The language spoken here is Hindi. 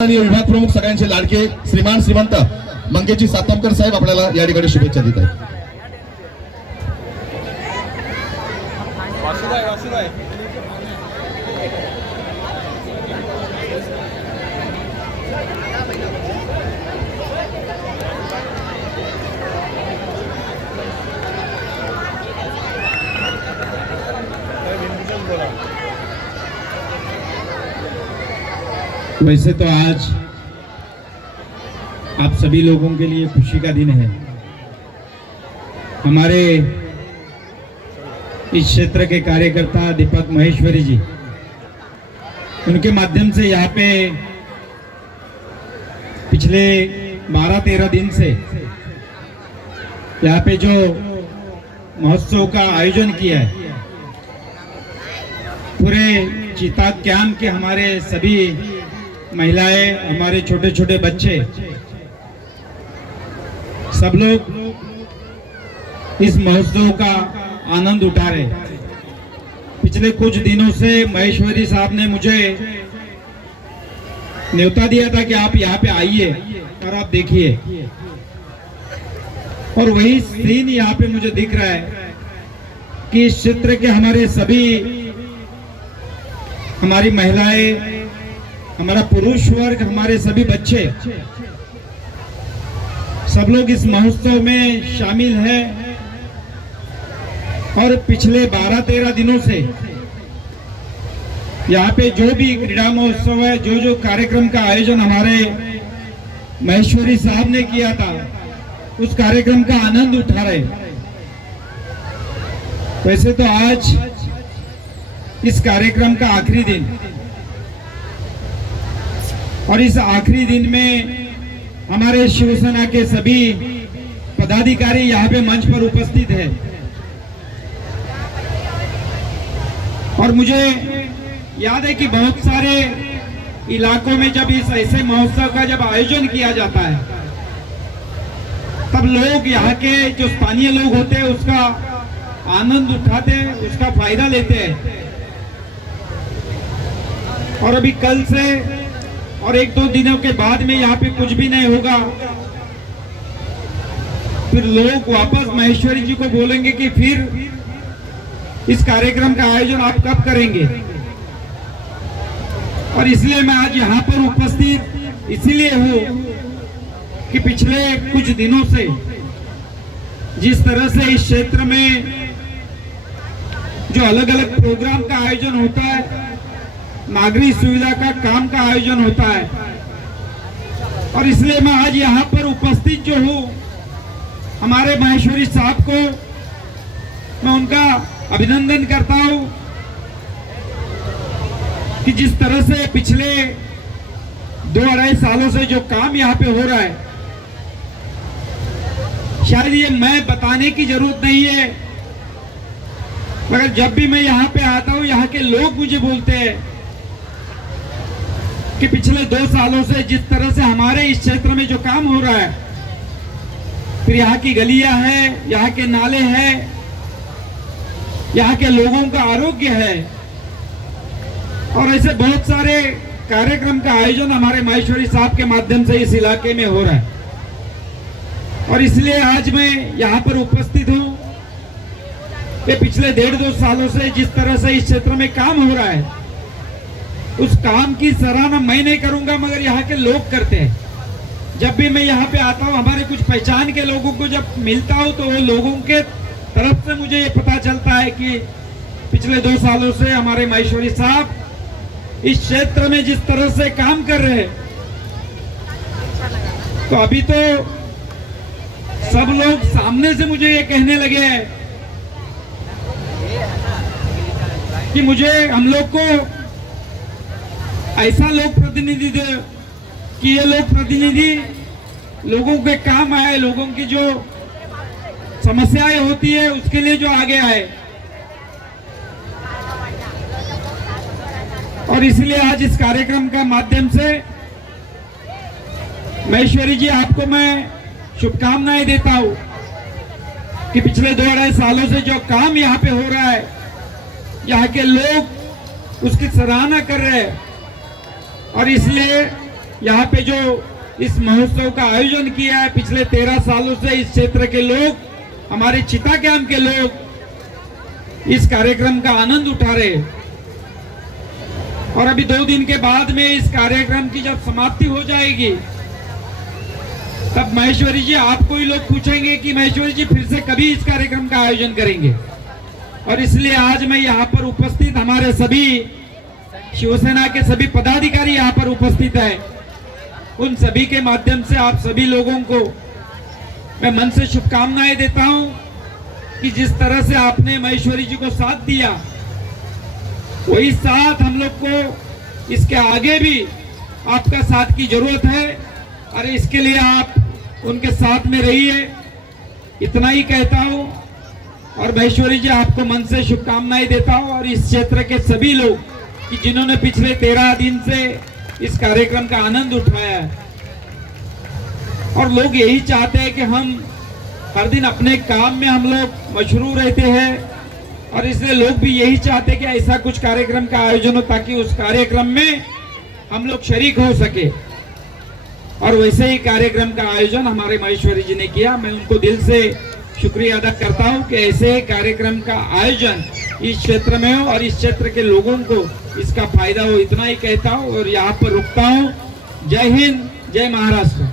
विभाग प्रमुख सगळ्यांचे लाडके श्रीमान श्रीमंत मंगेशजी सातमकर साहेब आपल्याला या ठिकाणी शुभेच्छा देत आहेत. वैसे तो आज आप सभी लोगों के लिए खुशी का दिन है. हमारे इस क्षेत्र के कार्यकर्ता दीपक महेश्वरी जी, उनके माध्यम से यहाँ पे पिछले 12-13 दिन से यहाँ पे जो महोत्सव का आयोजन किया है, पूरे चिता कैंप के हमारे सभी महिलाएं, हमारे छोटे छोटे बच्चे, सब लोग इस महोत्सव का आनंद उठा रहे. पिछले कुछ दिनों से महेश्वरी साहब ने मुझे न्योता दिया था कि आप यहाँ पे आइए और आप देखिए, और वही सीन यहाँ पे मुझे दिख रहा है कि इस क्षेत्र के हमारे सभी, हमारी महिलाएं, हमारा पुरुष वर्ग, हमारे सभी बच्चे, सब लोग इस महोत्सव में शामिल हैं. और पिछले 12-13 दिनों से यहाँ पे जो भी क्रीड़ा महोत्सव है, जो जो कार्यक्रम का आयोजन हमारे महेश्वरी साहब ने किया था, उस कार्यक्रम का आनंद उठा रहे. वैसे तो आज इस कार्यक्रम का आखिरी दिन, और इस आखिरी दिन में हमारे शिवसेना के सभी पदाधिकारी यहाँ पे मंच पर उपस्थित है. और मुझे याद है कि बहुत सारे इलाकों में जब इस ऐसे महोत्सव का जब आयोजन किया जाता है, तब लोग, यहाँ के जो स्थानीय लोग होते हैं, उसका आनंद उठाते हैं, उसका फायदा लेते हैं. और अभी कल से और 1-2 दिनों के बाद में यहाँ पे कुछ भी नहीं होगा. फिर लोग वापस महेश्वरी जी को बोलेंगे कि फिर इस कार्यक्रम का आयोजन आप कब करेंगे. और इसलिए मैं आज यहाँ पर उपस्थित इसलिए हूँ कि पिछले कुछ दिनों से जिस तरह से इस क्षेत्र में जो अलग अलग प्रोग्राम का आयोजन होता है, नागरिक सुविधा का काम का आयोजन होता है, और इसलिए मैं आज यहाँ पर उपस्थित जो हूँ, हमारे महेश्वरी साहब को मैं उनका अभिनंदन करता हूँ कि जिस तरह से पिछले 2-2.5 सालों से जो काम यहाँ पे हो रहा है, शायद ये मैं बताने की जरूरत नहीं है, मगर जब भी मैं यहाँ पे आता हूँ, यहाँ के लोग मुझे बोलते हैं कि पिछले 2 सालों से जिस तरह से हमारे इस क्षेत्र में जो काम हो रहा है, फिर यहाँ की गलियां हैं, यहाँ के नाले हैं, यहाँ के लोगों का आरोग्य है, और ऐसे बहुत सारे कार्यक्रम का आयोजन हमारे महेश्वरी साहब के माध्यम से इस इलाके में हो रहा है. और इसलिए आज मैं यहाँ पर उपस्थित हूँ. पिछले 1.5-2 सालों से जिस तरह से इस क्षेत्र में काम हो रहा है, उस काम की सराहना मैं नहीं करूंगा, मगर यहाँ के लोग करते हैं. जब भी मैं यहाँ पे आता हूँ, हमारे कुछ पहचान के लोगों को जब मिलता हूँ, तो वो लोगों के तरफ से मुझे ये पता चलता है कि पिछले 2 सालों से हमारे महेश्वरी साहब इस क्षेत्र में जिस तरह से काम कर रहे हैं, तो अभी तो सब लोग सामने से मुझे ये कहने लगे हैं कि मुझे, हम लोग को ऐसा लोग प्रतिनिधि दे कि ये लोग प्रतिनिधि लोगों के काम आए, लोगों की जो समस्याएं होती है उसके लिए जो आगे आए. और इसलिए आज इस कार्यक्रम का माध्यम से महेश्वरी जी, आपको मैं शुभकामनाएं देता हूं कि पिछले 2-2.5 सालों से जो काम यहाँ पे हो रहा है, यहाँ के लोग उसकी सराहना कर रहे हैं। और इसलिए यहाँ पे जो इस महोत्सव का आयोजन किया है, पिछले 13 सालों से इस क्षेत्र के लोग, हमारे चिता कैंप के लोग इस कार्यक्रम का आनंद उठा रहे। और अभी 2 दिन के बाद में इस कार्यक्रम की जब समाप्ति हो जाएगी, तब महेश्वरी जी, आपको ही लोग पूछेंगे कि महेश्वरी जी फिर से कभी इस कार्यक्रम का आयोजन करेंगे। और इसलिए आज मैं यहाँ पर उपस्थित हमारे सभी शिवसेना के सभी पदाधिकारी यहाँ पर उपस्थित है, उन सभी के माध्यम से आप सभी लोगों को मैं मन से शुभकामनाएं देता हूं कि जिस तरह से आपने महेश्वरी जी को साथ दिया, वही साथ हम लोग को इसके आगे भी आपका साथ की जरूरत है। और इसके लिए आप उनके साथ में रहिए, इतना ही कहता हूं। और महेश्वरी जी, आपको मन से शुभकामनाएं देता हूं। और इस क्षेत्र के सभी लोग कि जिन्होंने पिछले 13 दिन से इस कार्यक्रम का आनंद उठाया है, और लोग यही चाहते हैं कि हम हर दिन अपने काम में हम लोग मशरूर रहते हैं, और इसलिए लोग भी यही चाहते हैं कि ऐसा कुछ कार्यक्रम का आयोजन हो ताकि उस कार्यक्रम में हम लोग शरीक हो सके। और वैसे ही कार्यक्रम का आयोजन हमारे महेश्वरी जी ने किया। मैं उनको दिल से शुक्रिया अदा करता हूं कि ऐसे कार्यक्रम का आयोजन इस क्षेत्र में हो और इस क्षेत्र के लोगों को इसका फायदा हो, इतना ही कहता हूं और यहाँ पर रुकता हूं। जय हिंद, जय महाराष्ट्र।